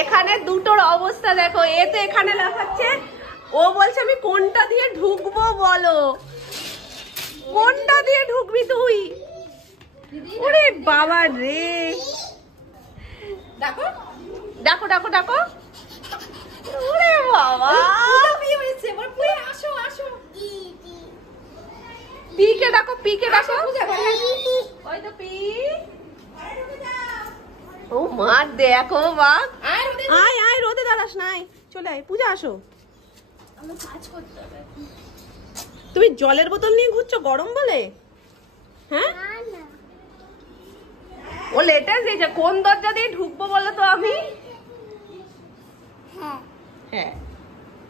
এখানে দুটোর অবস্থা দেখো, এ তো এখানে লাফাচ্ছে, ও বলছে আমি কোনটা দিয়ে ঢুকবো বলো, কোনটা দিয়ে ঢুকবি তুই? ওরে বাবা রে, ডাকো ডাকো ডাকো ডাকো, ওরে বাবা, আসো আসো, পিকে ডাকো, পিকে ডাকো, ওই তো পি। ও মা দেখো মা, আয় আয়, রোদে দাঁড়াস নাই, চলে আয়, পূজা আসো। তুমি জলের বোতল নিয়ে ঘুরছো গরম বলে? হ্যাঁ, ও লেটার দিয়েছে, কোন দরজা দিয়ে ঢুকবো বলো তো আমি? হ্যাঁ,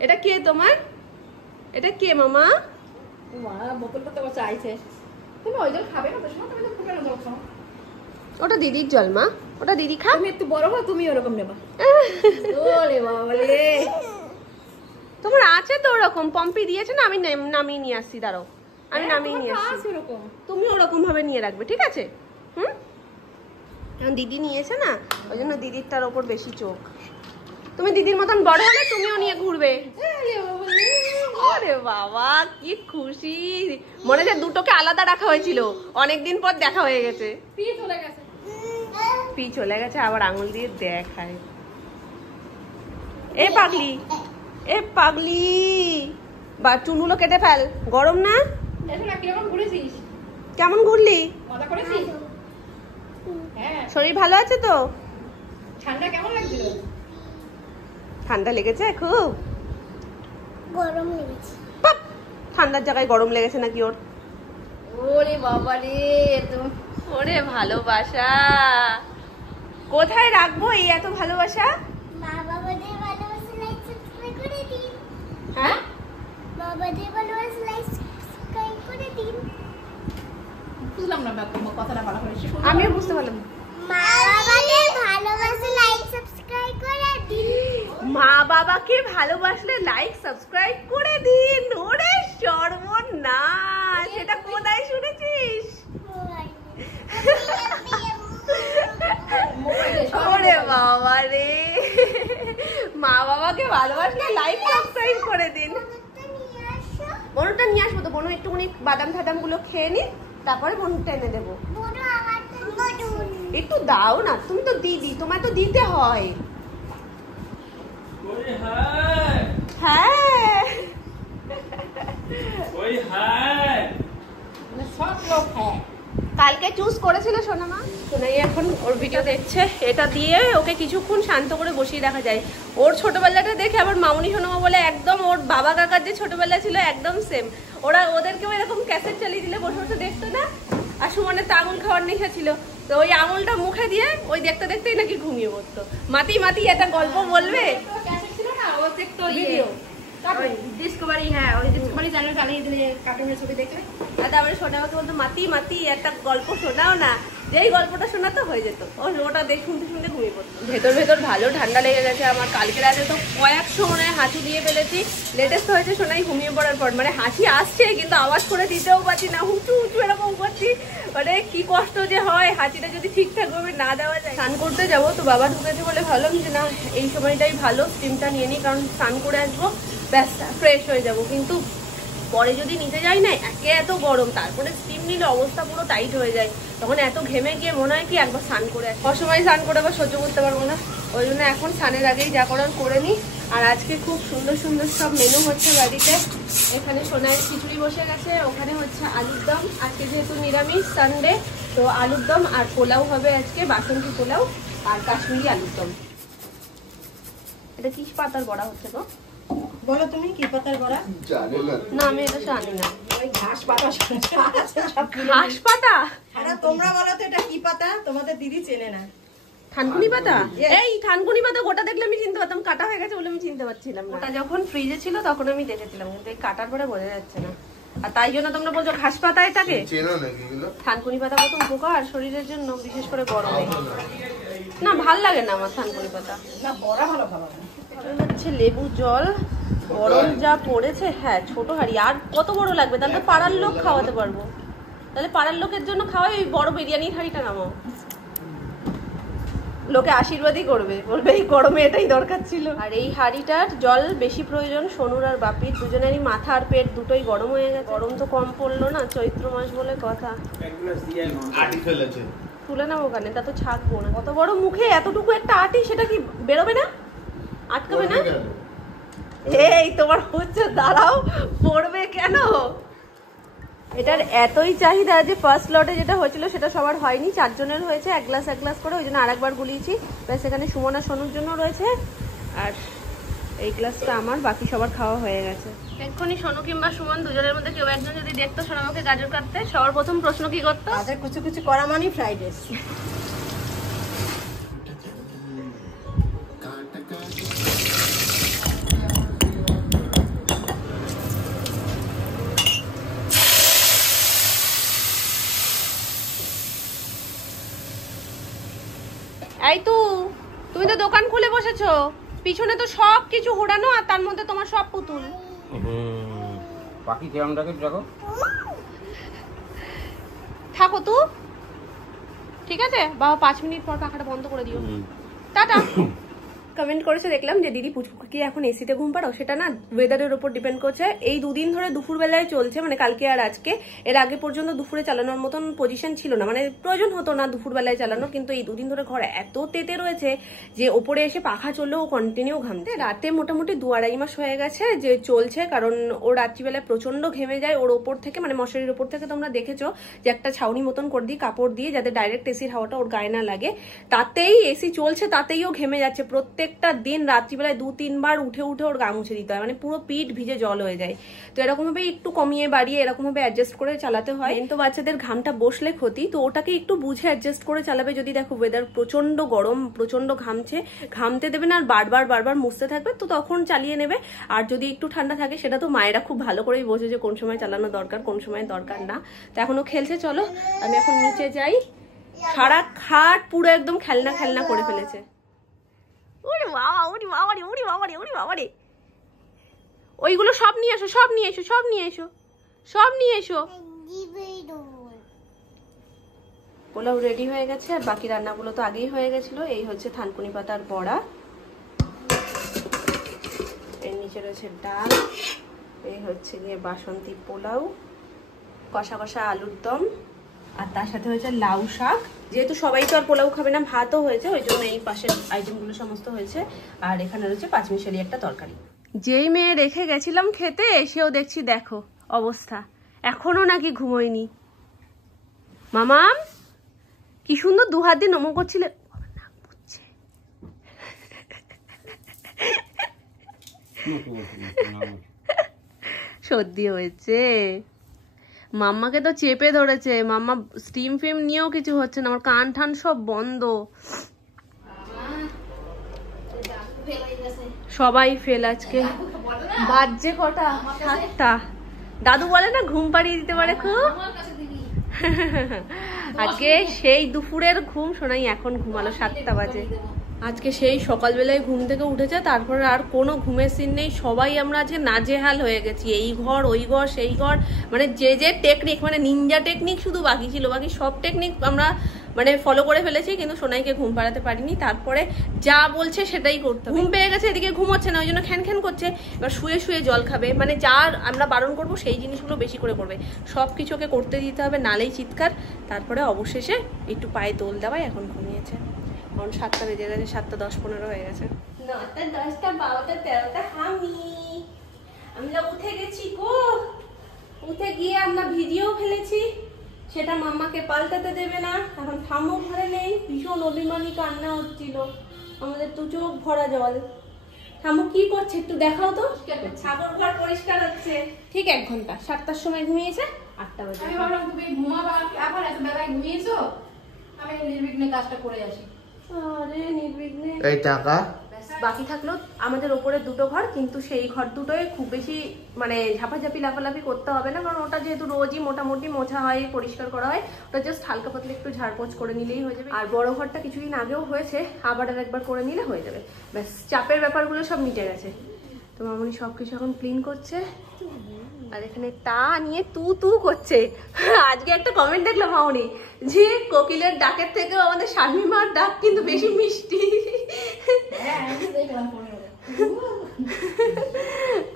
এটা কে তোমার? এটা কে মামা? বোতলটা তো চাইছে, তুমি ওই জল খাবে না? ওটা দিদির জল মা, ওটা দিদি খা। তুমি একটু বড় হও, তুমি ওরকম নেবা। ওরে বাবা রে, তোমার আছে তো ওরকম, পম্পি দিয়েছে না, আমি নামিয়ে নিয়ে আসছি, দাঁড়াও আমি নামিয়ে নিয়ে আসছি, তুমি ওরকম ভাবে নিয়ে রাখবে, ঠিক আছে? হুম, কারণ দিদি নিয়েছে না, ওই জন্য দিদিরটার ওপর বেশি চোখ। তুমি দিদির মতন বড় হলে তুমিও নিয়ে ঘুরবে। আরে বাবা কি খুশি, মনে হয় দুটোকে আলাদা রাখা হয়েছিল, অনেকদিন পর দেখা হয়ে গেছে। পি চলে গেছে, আবার আঙুল দিয়ে দেখায়। এ পাগলি, এ পাগলি, বা চুলগুলো কেটে ফেল, গরম না? কেমন ঘুরলি? শরীর ভালো আছে তো? ঠান্ডা কেমন লাগছিল? ঠান্ডা লেগেছে খুব? গরম লেগেছে। ঠান্ডার জায়গায় গরম লেগেছে নাকি ওর? ওরে বাবা রে, ওরে ভালোবাসা কোথায় রাখবো এই এত ভালোবাসা? হ্যাঁ, বুঝলাম না কথাটা ভালো করে, আমিও বুঝতে পারলাম। মা বাবাকে ভালোবাসলে লাইক সাবস্ক্রাইব করে দিন। ওরে সর্বনাশ, সেটা কোথায় শুনেছিস? ওরে বাবা রে, মা বাবাকে ভালোবাসলে লাইক সাবস্ক্রাইব করে দিন। বনুটা নিয়ে আসবো তো, বনু একটুখানি বাদাম টাদাম গুলো খেয়ে নি, তারপরে বনুটা এনে দেবো। একটু দাও না, তুমি তো দিদি, তোমায় তো দিতে হয়। হ্যাঁ, কালকে চুজ করেছিল সোনামা, সোনাই এখন ওর ভিডিও দেখছে। এটা দিয়ে ওকে কিছুক্ষণ শান্ত করে বসিয়ে রাখা যায়। ওর ছোটবেলাটা দেখে আবার মামুনি সোনামা বলে একদম ওর বাবা কাকার যে ছোটবেলা ছিল একদম সেম। ওদেরকেও এরকম ক্যাসেট চালিয়ে দিলে বসে বসে দেখতো না। আর সুমনের তো আঙুল খাওয়ার নেশা ছিল, তো ওই আঙুলটা মুখে দিয়ে ওই দেখতে দেখতেই নাকি ঘুমিয়ে পড়তো। মাতি মাতি একটা গল্প বলবে, ডিসকভারি, হ্যাঁ ওই ডিসকভারি চ্যানেল চালিয়ে দিলে কার্টুনের ছবি দেখলে, আর তারপরে সোনামাকে বলতো মাতি মাতি একটা গল্প শোনাও না, যেই গল্পটা শোনাতো হয়ে যেত, ওটা দেখ শুনতে শুনতে ঘুমিয়ে পড়তো। ভেতর ভেতর ভালো ঠান্ডা লেগে গেছে আমার, কালকে রাতে তো কয়েকশো মনে হয় হাঁচি দিয়ে ফেলেছি। লেটেস্ট হয়েছে সোনাই ঘুমিয়ে পড়ার পর, মানে হাঁচি আসছে কিন্তু আওয়াজ করে দিতেও পারছি না, হুঁচু হুঁচু এরকম করছি, মানে কি কষ্ট যে হয় হাঁচিটা যদি ঠিকঠাক ভাবে না দেওয়া যায়। স্নান করতে যাবো তো, বাবা ঢুকেছে বলে ভাবলাম যে না এই সময়টাই ভালো স্টিমটা নিয়ে নিই, কারণ স্নান করে আসবো ব্যাস ফ্রেশ হয়ে যাবো। কিন্তু পরে যদি নিতে যাই না, একে এত গরম, তারপরে স্টিম নিলে অবস্থা পুরো টাইট হয়ে যায়, তখন এত ঘেমে গিয়ে মনে হয় কি একবার স্নান করে আসি। অসময় স্নান করে আবার সহ্য করতে পারবো না, ওই জন্য এখন স্নানের আগেই যা করার করে নিই। আর আজকে খুব সুন্দর সুন্দর সব মেনু হচ্ছে বাড়িতে। এখানে সোনার খিচুড়ি বসে গেছে, ওখানে হচ্ছে আলুর দম, আজকে যেহেতু নিরামিষ সানডে তো আলুর দম, আর পোলাও হবে আজকে, বাসন্তী পোলাও আর কাশ্মীরি আলুর দম। এটা কি পাতার বড়া হচ্ছে গো? বলো তুমি কি পাতার বড়া? না আমি এটা জানি না। ওই ঘাস পাতা। ঘাস পাতা? আরে তোমরা বলো তো এটা কি পাতা, তোমাদের দিদি চেনে না। থানকুনি পাতা? এই থানকুনি পাতা গোটা দেখলে আমি চিনতে পারতাম, কাটা হয়ে গেছে বলে আমি চিনতে পারছিলাম না। ওটা যখন ফ্রিজে ছিল তখন আমি দেখেছিলাম, কিন্তু এই কাটার পরে বোঝা যাচ্ছে না, আর তাই জন্য তোমরা বলছো ঘাস পাতা এটাকে। থানকুনি পাতা কত উপকার শরীরের জন্য, বিশেষ করে গরমে। না ভাল লাগে না আমার থানকুনি পাতা। না বড়া ভালো খাবার হচ্ছে লেবু জল, গরম যা পড়েছে। হ্যাঁ ছোট হাড়ি, আর কত বড় লাগবে? তাহলে তো পাড়ার লোক খাওয়াতে পারবো, তাহলে পাড়ার লোকের জন্য খাওয়াই, ওই বড় বিরিয়ানির হাড়িটা নামাও। লোকে আশীর্বাদই করবে, বলবে এই গরমে এটাই দরকার ছিল। আর এই হাঁড়িটার জল বেশি প্রয়োজন সোনুর আর বাপির দুজনেরই, মাথা আর পেট দুটোই গরম হয়ে গেছে। গরম তো কম পড়লো না, চৈত্র মাস বলে কথা। তুলে নাও ওখানে, তা তো ছাকবো না। কত বড় মুখে এতটুকু একটা আটি, সেটা কি বেরোবে না, আটকাবে না? এই তোমার হচ্ছে, দাঁড়াও, পড়বে কেন? এটার এতই চাহিদা যে ফার্স্ট লটে যেটা হয়েছিল সেটা সবার হয়নি, 4 জনের হয়েছে, এক গ্লাস করে, ওই জন্য আরেকবার গুলিয়েছি। ব্যাস এখানে সুমনা সোনুর জন্য রয়েছে, আর এই গ্লাসটা আমার, বাকি সবার খাওয়া হয়ে গেছে। এক্ষুনি সোনু কিংবা সুমন দুজনের মধ্যে কেউ একজন যদি দেখতো সোনামাকে গাজর কাটতে, সবার প্রথম প্রশ্ন কি করতো? তাদের কিছু কিছু করা মানে ফ্রাইড রাইস। এই তো তুমি তো দোকান খুলে বসেছো, পিছনে তো সব কিছু হুড়ানো, আর তার মধ্যে তোমার সব পুতুল। বাকি কেমন রাখে দেখো, থাকো তো, ঠিক আছে বাবা, 5 মিনিট পর পাখাটা বন্ধ করে দিও। টাটা। কমেন্ট করেছে দেখলাম যে দিদি পুচকুকে কি এখন এসিতে ঘুম পাড়াও, সেটা না ওয়েদারের উপর ডিপেন্ড করছে। এই 2 দিন ধরে দুপুর বেলায় চলছে, মানে কালকে আর আজকে। এর আগে পর্যন্ত দুপুরে চালানোর মতন পজিশন ছিল না, মানে প্রয়োজন হতো না দুপুর বেলায় চালানো, কিন্তু এই 2 দিন ধরে ঘরে এত তেতে রয়েছে যে ওপরে এসে পাখা চললেও কন্টিনিউ ঘামছে। রাতে মোটামুটি 2-2.5 মাস হয়ে গেছে যে চলছে, কারণ ও রাত্রিবেলায় প্রচন্ড ঘেমে যায়। ওর ওপর থেকে, মানে মশারির ওপর থেকে তোমরা দেখেছো যে একটা ছাউনি মতন করে দিই কাপড় দিয়ে, যাতে ডাইরেক্ট এসির হাওয়াটা ওর গায়ে না লাগে। তাতেই এসি চলছে, তাতেই ও ঘেমে যাচ্ছে। প্রত্যেকটা দিন রাত্রিবেলায় 2-3 বার উঠে ওর গা মুছে দিতে হয়, মানে পুরো পিঠ ভিজে জল হয়ে যায়। তো এরকম ভাবে একটু কমিয়ে বাড়িয়ে এরকম ভাবে অ্যাডজাস্ট করে চালাতে হয়। কিন্তু বাচ্চাদের ঘামটা বসলে ক্ষতি, তো ওটাকে একটু বুঝে অ্যাডজাস্ট করে চালাবে। যদি দেখো ওয়েদার প্রচন্ড গরম, প্রচন্ড ঘামছে, ঘামতে দেবে না, আর বারবার মুছতে থাকবে, তো তখন চালিয়ে নেবে। আর যদি একটু ঠান্ডা থাকে, সেটা তো মায়েরা খুব ভালো করেই বোঝে যে কোন সময় চালানো দরকার, কোন সময় দরকার না। তো এখনো খেলছে, চলো আমি এখন নিচে যাই। সারা খাট পুরো একদম খেলনা করে ফেলেছে। ওরে বাবা, ওরে বাবা রে, ওরে বাবা রে, ওরে বাবা রে। ওইগুলো সব নিয়ে এসো, সব নিয়ে এসো। পোলাও রেডি হয়ে গেছে, আর বাকি রান্নাগুলো তো আগেই হয়ে গেছিল। এই হচ্ছে থানকুনি পাতার বড়া, এর নিচে রয়েছে ডাল, এই হচ্ছে গিয়ে বাসন্তী পোলাও, কষা আলুর দম, আর তার সাথে হয়েছে লাউ শাক। যেহেতু সবাই তো আর পোলাও খাবে না, ভাতও হয়েছে, ওই জন্য এই পাশের আইটেমগুলো সমস্ত হয়েছে। আর এখানে রয়েছে 5 মিশালি একটা তরকারি। যেই মেয়ে রেখে গেছিলাম খেতে, এসেও দেখছি দেখো অবস্থা, এখনো নাকি ঘুমোয়নি। মামাম কি সুন্দর 2 হাত দিয়ে নমো করছিলে, সর্দি হয়েছে। মাম্মাকে তো চেপে ধরেছে, মাম্মা স্টিম ফিম নিয়েও কিছু হচ্ছে না, আমার কান ঠান সব বন্ধ। সবাই ফেল আজকে। বাজে কটা? 7টা। দাদু বলে না ঘুম পাড়িয়ে দিতে পারে খুব। আজকে সেই দুপুরের ঘুম শোনাই, এখন ঘুমালো 7টা বাজে। আজকে সেই সকালবেলায় ঘুম থেকে উঠেছে, তারপরে আর কোনো ঘুমের সিন নেই। সবাই আমরা আজকে নাজেহাল হয়ে গেছি, এই ঘর ওই ঘর সেই ঘর, মানে যে টেকনিক, মানে নিনজা টেকনিক শুধু বাকি ছিল, বাকি সব টেকনিক আমরা মানে ফলো করে ফেলেছি, কিন্তু সোনাইকে ঘুম পাড়াতে পারিনি। তারপরে যা বলছে সেটাই করতে, ঘুম পেয়ে গেছে, এদিকে ঘুমোচ্ছে না, ওই জন্য খ্যান করছে। এবার শুয়ে জল খাবে, মানে যার আমরা বারণ করবো সেই জিনিসগুলো বেশি করে করবে, সব কিছুকে করতে দিতে হবে, নালেই চিৎকার। তারপরে অবশেষে একটু পায়ে দোল দেওয়ায় এখন ঘুমিয়েছে। এখন 7টা বেজে গেছে, 7:10-15 হয়ে গেছে। 9টা 10টা 12টা 13টা আমরা উঠে গেছি গো। উঠে গিয়ে আমরা ভিডিও ফেলেছি, সেটা মাম্মাকে পাল্টাতে দেবে না। এখন ঠাম্মু ঘরে নেই, ভীষণ অভিমানী কান্না হচ্ছিল, আমাদের তো চোখ ভরা জল। ঠাম্মু কি করছে একটু দেখাও তো। ছাগল ঘর পরিষ্কার হচ্ছে। ঠিক 1 ঘন্টা, 7টার সময় ঘুমিয়েছে, 8টা বাজে। আমি ভাবলাম তুমি ঘুমাবা, আবার এত বেলায় ঘুমিয়েছো, আমি নির্বিঘ্নে কাজটা করে আসি। আরে নির্বিঘ্নে। এই টাকা বাকি থাকলো আমাদের ওপরে 2টো ঘর, কিন্তু সেই ঘর দুটোয় খুব বেশি মানে ঝাপাঝাপি লাফালাফি করতে হবে না, কারণ ওটা যেহেতু রোজই মোটামুটি মোছা হয়, পরিষ্কার করা হয়, ওটা জাস্ট হালকা পাতলা একটু ঝাড়পোছ করে নিলেই হয়ে যাবে। আর বড় ঘরটা কিছুদিন আগেও হয়েছে, আবার একবার করে নিলে হয়ে যাবে, ব্যাস চাপের ব্যাপারগুলো সব মিটে গেছে। তো মামনি সবকিছু এখন ক্লিন করছে। আর এখানে তা নিয়ে তু তু করছে। আজকে একটা কমেন্ট দেখলাম মাউনি যে কোকিলের ডাকের থেকেও আমাদের শামিমার ডাক কিন্তু বেশি মিষ্টি।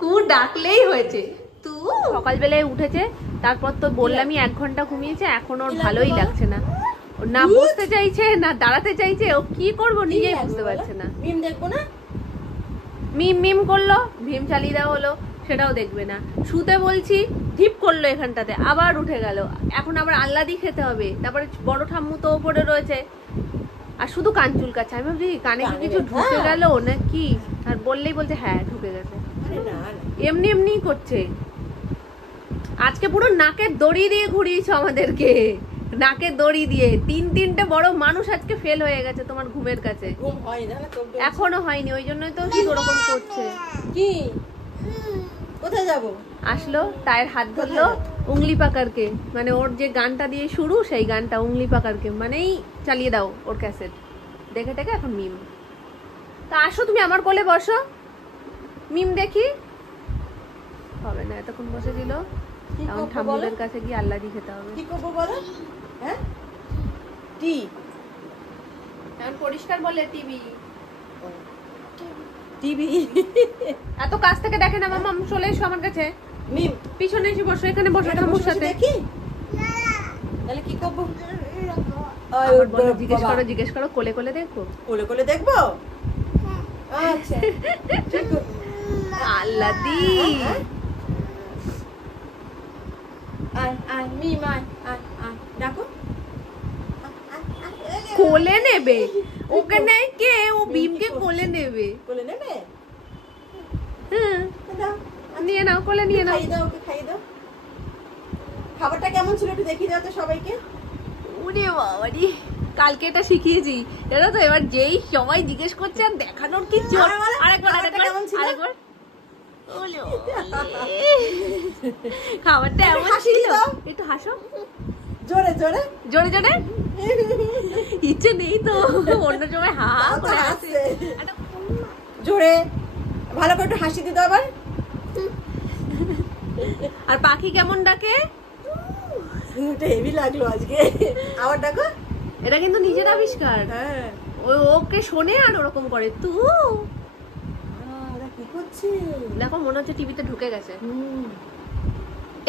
কু ডাকলেই হয়েছে। তু সকালবেলায় উঠেছে, তারপর তো বললামই 1 ঘন্টা ঘুমিয়েছে, এখন ওর ভালোই লাগছে না। না বসতে চাইছে না দাঁড়াতে চাইছে, ও কি করবো নিজেই বুঝতে পারছে না। মিম দেখবো না, মিম মিম করলো, ভীম চালিয়ে দেওয়া হলো, সেটাও দেখবে না। শুতে বলছি, ঢিপ করলো এখানটাতে, আবার উঠে গেল। এখন আবার আল্লাদি খেতে হবে, তারপরে বড় ঠাম্মু তো ওপরে রয়েছে, আর শুধু কান চুলকাচ্ছে। আমি ভাবছি কানে কি কিছু ঢুকে গেল নাকি, আর বললেই বলছে হ্যাঁ ঢুকে গেছে। এমনি এমনি করছে। আজকে পুরো নাকের দড়ি দিয়ে ঘুরিয়েছো আমাদেরকে, নাকের দড়ি দিয়ে। 3-3টে বড় মানুষ আজকে ফেল হয়ে গেছে তোমার ঘুমের কাছে। ঘুম হয় না তো, এখনো হয়নি, ওই জন্যই তো ওরকম করছে। কি কোথায় যাব? আসলো তায়ের হাত ধরলো উংলি পাকারকে, মানে ওর যে গানটা দিয়ে শুরু সেই গানটা উংলি পাকারকে, মানেই চালিয়ে দাও ওর ক্যাসেট দেখে টেকে। এখন মিম। তা আসো তুমি আমার কোলে বসো, মিম দেখি। হবে না, এতক্ষণ বসে দিল, এখন ঠাম্মুদের কাছে গিয়ে আল্লাদি খেতে হবে। কি করবো বলো? হ্যাঁ টি এখন পরিষ্কার বলে টিভি। টিভি এত কাছ থেকে দেখে না মামা, চলে এসো আমার কাছে। মিম পিছনে এসে বসো, এখানে বসো ঠাম্মুর সাথে। দেখি তাহলে কি করবো? জিজ্ঞেস করো কোলে কোলে দেখো। কোলে কোলে দেখবো? আচ্ছা আল্লাদি আয় আয় মিম আয় আয় আয় ডাকো। কোলে নেবে ওকে, নেই কে ও ভীমকে কোলে নেবে। কোলে নেবে? হ্যাঁ দাও, নিয়ে নাও, কোলে নিয়ে নাও। খাইয়ে দাও, ওকে খাইয়ে দাও। খাবারটা কেমন ছিল একটু দেখিয়ে দাও তো সবাইকে। ওরে বাবারি, কালকে এটা শিখিয়েছি এটা তো। এবার যেই সবাই জিজ্ঞেস করছে আর দেখানোর কি জোর। আরেকবার কেমন ছিল? আরেকবার। খাবারটা এমন হাসি ছিল, দাও। একটু হাসো জোরে জোরে জোরে জোরে। ইচ্ছে নেই তো, অন্য সময় হা করে হাসে। জোরে ভালো করে একটু হাসি দিতে আবার। আর পাখি কেমন ডাকে? এটা হেভি লাগলো আজকে। আবার ডাকো। এটা কিন্তু নিজের আবিষ্কার। হ্যাঁ ওকে শোনে আর ওরকম করে। তু ওরা কি করছে দেখো, মনে হচ্ছে টিভিতে ঢুকে গেছে।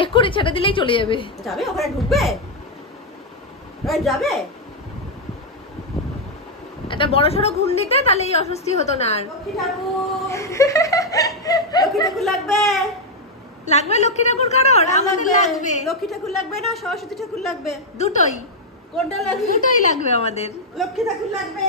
এক্ষুনি ছেড়ে দিলেই চলে যাবে। যাবে ওখানে ঢুকবে? যাবে একটা বড় সড়ো ঘুম দিতে, তাহলে এই অস্বস্তি হতো না আর। লক্ষ্মী ঠাকুর, লক্ষ্মী ঠাকুর লাগবে। লাগবে লক্ষ্মী ঠাকুর কারণ? আমাদের লাগবে। লক্ষ্মী ঠাকুর লাগবে না সরস্বতী ঠাকুর লাগবে? দুটোই, কোনটা লাগবে? দুটোই লাগবে আমাদের। লক্ষ্মী ঠাকুর লাগবে।